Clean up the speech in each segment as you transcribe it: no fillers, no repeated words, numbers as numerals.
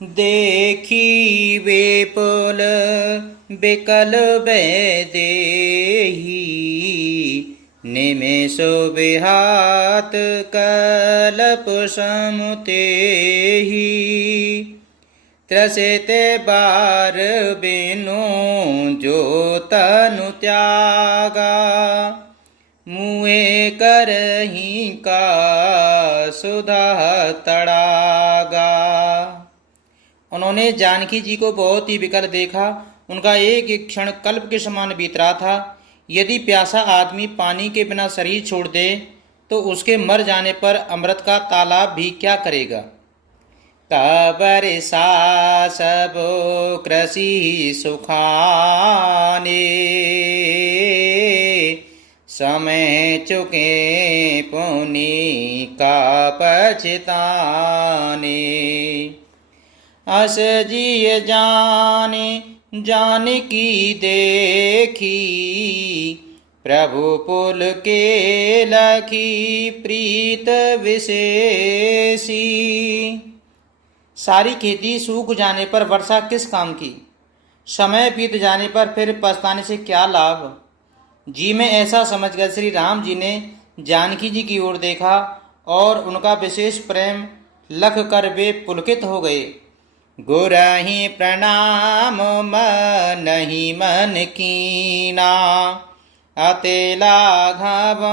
देखी विपुल बिकल देही, निमेषो विहात कलप समुतेहि। त्रसिते बार बिनु जो तनु त्यागा, मुए करही का सुधा तड़ागा। उन्होंने जानकी जी को बहुत ही विकल देखा। उनका एक एक क्षण कल्प के समान बीत रहा था। यदि प्यासा आदमी पानी के बिना शरीर छोड़ दे तो उसके मर जाने पर अमृत का तालाब भी क्या करेगा। तबरिसा सब कृषि सुखाने, समय चुके पुनि का पछताने। अस जिय जाने जानकी देखी, प्रभु पुल के लखी प्रीत विशेषी। सारी खेती सूख जाने पर वर्षा किस काम की, समय बीत जाने पर फिर पछताने से क्या लाभ। जी में ऐसा समझकर श्री राम जी ने जानकी जी की ओर देखा और उनका विशेष प्रेम लख कर वे पुलकित हो गए। गुरहि प्रणाम मनहि मन कीना, अते लाघव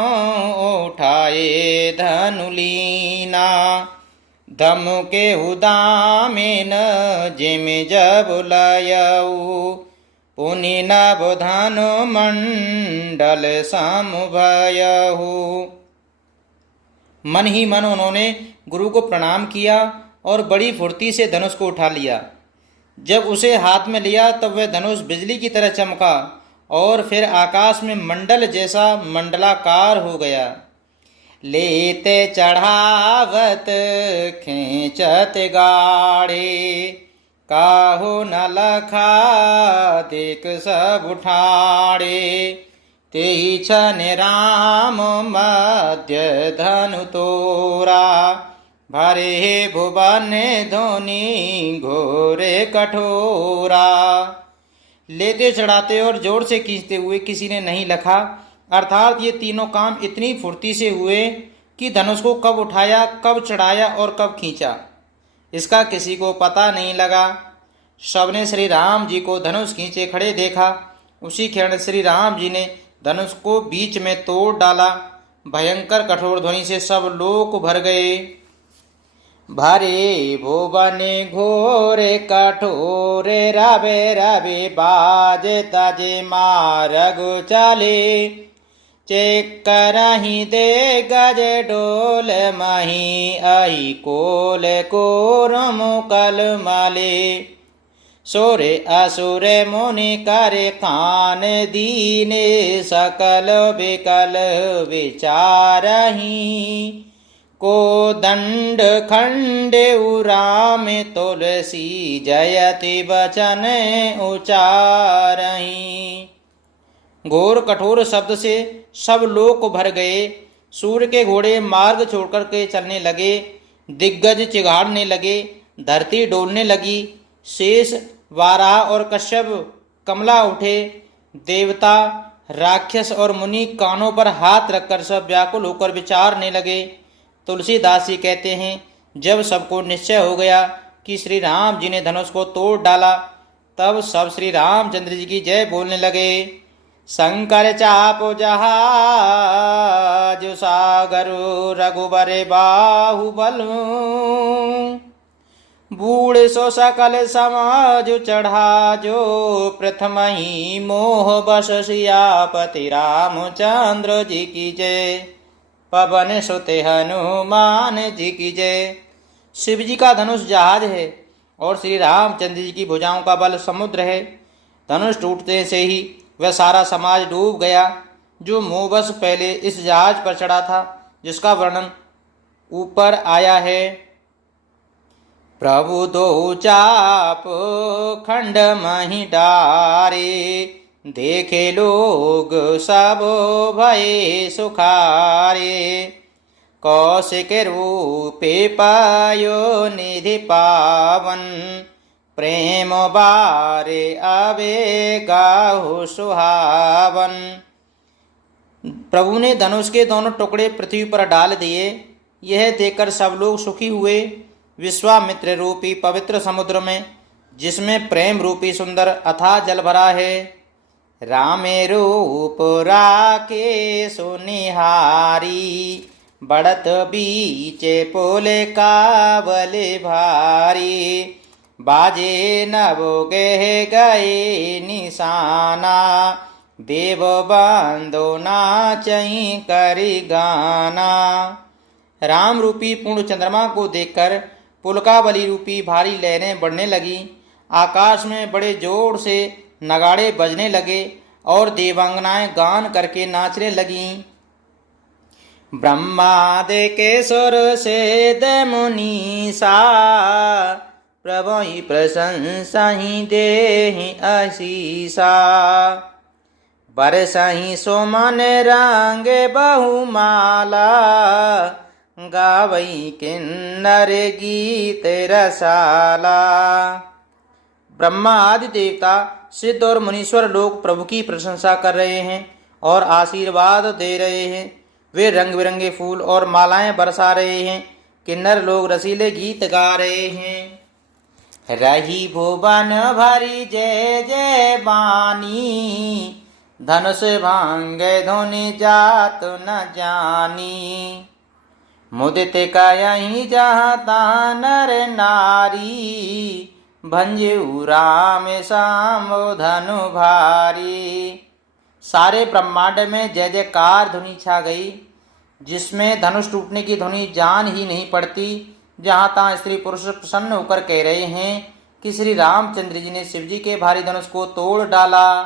उठाए धनुलीना। धम के उदामेन जिम जब लयऊ, पुनि नभ धनु मंडल समभयहु। मन ही मन उन्होंने गुरु को प्रणाम किया और बड़ी फुर्ती से धनुष को उठा लिया। जब उसे हाथ में लिया तब वह धनुष बिजली की तरह चमका और फिर आकाश में मंडल जैसा मंडलाकार हो गया। लेते चढ़ावत खींचत गाड़े, काहू न लखा देख सब उठाड़े। तेई छन राम मध्य धनु तोरा, भरे भुवन धोनी घोरे कठोरा। लेते चढ़ाते और जोर से खींचते हुए किसी ने नहीं लखा, अर्थात ये तीनों काम इतनी फुर्ती से हुए कि धनुष को कब उठाया, कब चढ़ाया और कब खींचा, इसका किसी को पता नहीं लगा। सबने श्री राम जी को धनुष खींचे खड़े देखा। उसी क्षण श्री राम जी ने धनुष को बीच में तोड़ डाला। भयंकर कठोर ध्वनि से सब लोक भर गए। भरे भुवन घोरे कठोरे, रवे रवे बाजे ताजे मारग चले। चेक करही दे गज डोल मही, आई कोल कोरम कल माले। सोरे असुरे मुनि करे कान दीने, सकल विकल विचारही। को दंड खंडे उराम, तुलसी जयति वचन उचारही। घोर कठोर शब्द से सब लोक भर गए। सूर्य के घोड़े मार्ग छोड़कर के चलने लगे, दिग्गज चिघाड़ने लगे, धरती डोलने लगी। शेष, वाराह और कश्यप कमला उठे। देवता, राक्षस और मुनि कानों पर हाथ रखकर सब व्याकुल होकर विचारने लगे। तुलसीदास जी कहते हैं, जब सबको निश्चय हो गया कि श्री राम जी ने धनुष को तोड़ डाला, तब सब श्री रामचंद्र जी की जय बोलने लगे। शंकर चाप जहाज सागर, रघुबर बाहुबल। बूढ़ सो सकल समाज चढ़ा, जो प्रथम ही मोह बस सियापति रामचंद्र जी की जय। पवन सुत हनुमान जी की जय। शिव जी का धनुष जहाज है और श्री रामचंद्र जी की भुजाओं का बल समुद्र है। धनुष टूटने से ही वह सारा समाज डूब गया जो मोहवश पहले इस जहाज पर चढ़ा था, जिसका वर्णन ऊपर आया है। प्रभु दो चाप खंड मही डारे, देखे लोग सब भये सुखारे। कौशिक रूपे पायो निधि पावन, प्रेम बारे आवे गाहु सुहावन। प्रभु ने धनुष के दोनों टुकड़े पृथ्वी पर डाल दिए। यह देखकर सब लोग सुखी हुए। विश्वामित्र रूपी पवित्र समुद्र में, जिसमें प्रेम रूपी सुंदर अथाह जल भरा है, रामे रूप राके सुनिहारी, बढ़त बीचे पोले कावले भारी, बाजे नव गह गए निशाना, देव बांधो नाचई करी गाना। राम रूपी पूर्ण चंद्रमा को देखकर पुलकावली रूपी भारी लहरें बढ़ने लगी। आकाश में बड़े जोर से नगाड़े बजने लगे और देवांगनाएं गान करके नाचने लगीं। ब्रह्मादि के सुर से दे मुनीसा, प्रभु प्रशंसा ही देहि आशीषा, बरसहि सोमन रंगे बहुमाला, गावई किन्नर गीत रसाला। ब्रह्मा आदि देवता, सिद्ध और मुनीश्वर लोग प्रभु की प्रशंसा कर रहे हैं और आशीर्वाद दे रहे हैं। वे रंग बिरंगे फूल और मालाएं बरसा रहे हैं। किन्नर लोग रसीले गीत गा रहे हैं। रही भुवन भरी जय जय बानी, धनुष भांगे धुनि जात न जानी, मुदित कयहि जहाँ ता नर नारी, भंजऊ राम सामो धनु भारी। सारे ब्रह्मांड में जय जयकार ध्वनि छा गई, जिसमें धनुष टूटने की ध्वनि जान ही नहीं पड़ती। जहाँ तहाँ स्त्री पुरुष प्रसन्न होकर कह रहे हैं कि श्री रामचंद्र जी ने शिवजी के भारी धनुष को तोड़ डाला।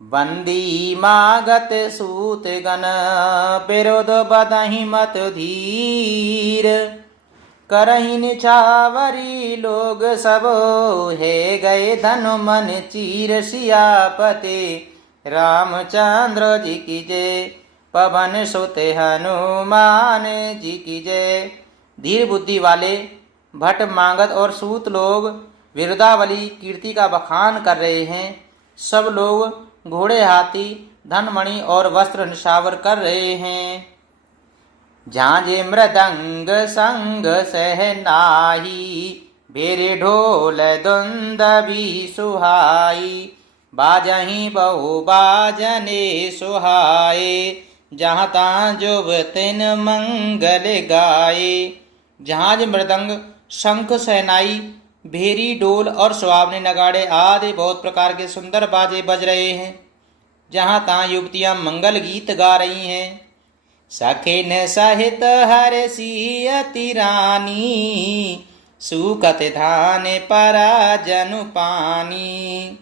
बंदी मागत सूत गण, विरोध बदहि मत धीर, करहि निछावरी लोग सब, हे गए धनु मन चीर। सियापते रामचंद्र जी की जय, पवन सुत हनुमान जी की जय। धीर बुद्धि वाले भट्ट मांगत और सूत लोग विरुदावली कीर्ति का बखान कर रहे हैं। सब लोग घोड़े हाथी धनमणि और वस्त्र निशावर कर रहे हैं। झांझे मृदंग संग सहनाही, बेरे ढोल दुंदभी सुहाई, बाजही बहु बाजने सुहाए, जहाँ तां जुबतिन मंगल गाए। झांझ मृदंग शंख सहनाई भेरी डोल और सुहावने नगाड़े आदि बहुत प्रकार के सुंदर बाजे बज रहे हैं। जहाँ तां युवतियां मंगल गीत गा रही हैं। सखिन सहित हरसियति रानी, सुकत धान परा जनु पानी,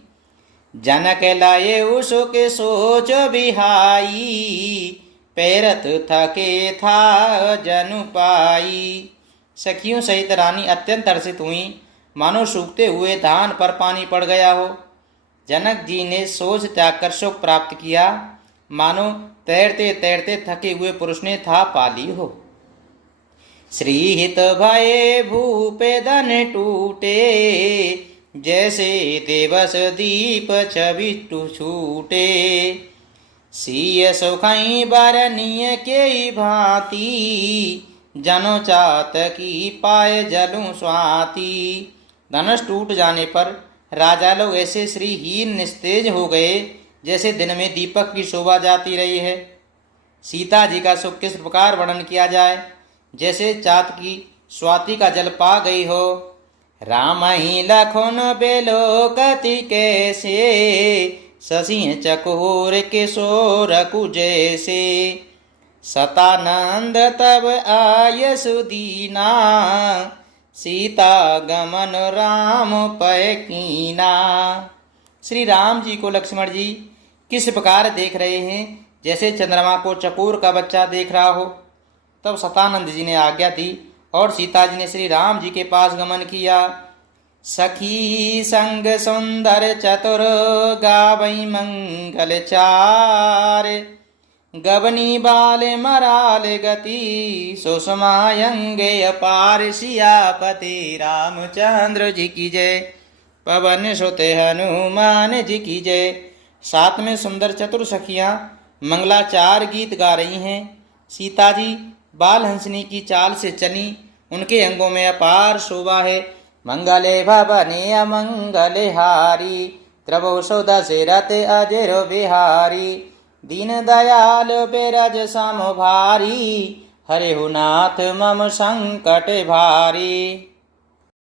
जनक लाए उसुक सोच बिहाई, पैरत थके था जनु पाई। सखियों सहित रानी अत्यंत हर्षित हुई, मानो सूखते हुए धान पर पानी पड़ गया हो। जनक जी ने सोच त्याग कर सुख प्राप्त किया, मानो तैरते तैरते थके हुए पुरुष ने था पाली हो। श्रीहित भये भूपे धन टूटे, जैसे देवस दीप छवि छूटे, सिय सुखई बरनिय के भांति, जनो चात की पाए जलूं स्वाति। धनुष टूट जाने पर राजा लोग ऐसे श्रीहीन निस्तेज हो गए, जैसे दिन में दीपक की शोभा जाती रही है। सीता जी का सुख किस प्रकार वर्णन किया जाए, जैसे चात की स्वाति का जल पा गई हो। राम ही लखन बेलोकति कैसे, शशि चकोर किशोर कुजैसे, सतानंद तब आय सुदीना, सीता गमन राम पै कीना। श्री राम जी को लक्ष्मण जी किस प्रकार देख रहे हैं, जैसे चंद्रमा को चकोर का बच्चा देख रहा हो। तब सतानंद जी ने आज्ञा दी और सीता जी ने श्री राम जी के पास गमन किया। सखी संग सुंदर चतुर, गावई मंगल चार, गबनी बाल मराल गति सुषमायंगे अपार सियापति रामचंद्र जी की जय। पवन सुत हनुमान जी की जय। साथ में सुंदर चतुर सखियां मंगलाचार गीत गा रही हैं। सीता जी बाल हंसनी की चाल से चली, उनके अंगों में अपार शोभा है। मंगले भवने अमंगले हारी त्रवो सो दशरथ अजर बिहारी। दीन दयाल बिरज सम भारी हरिहु नाथ मम संकट भारी।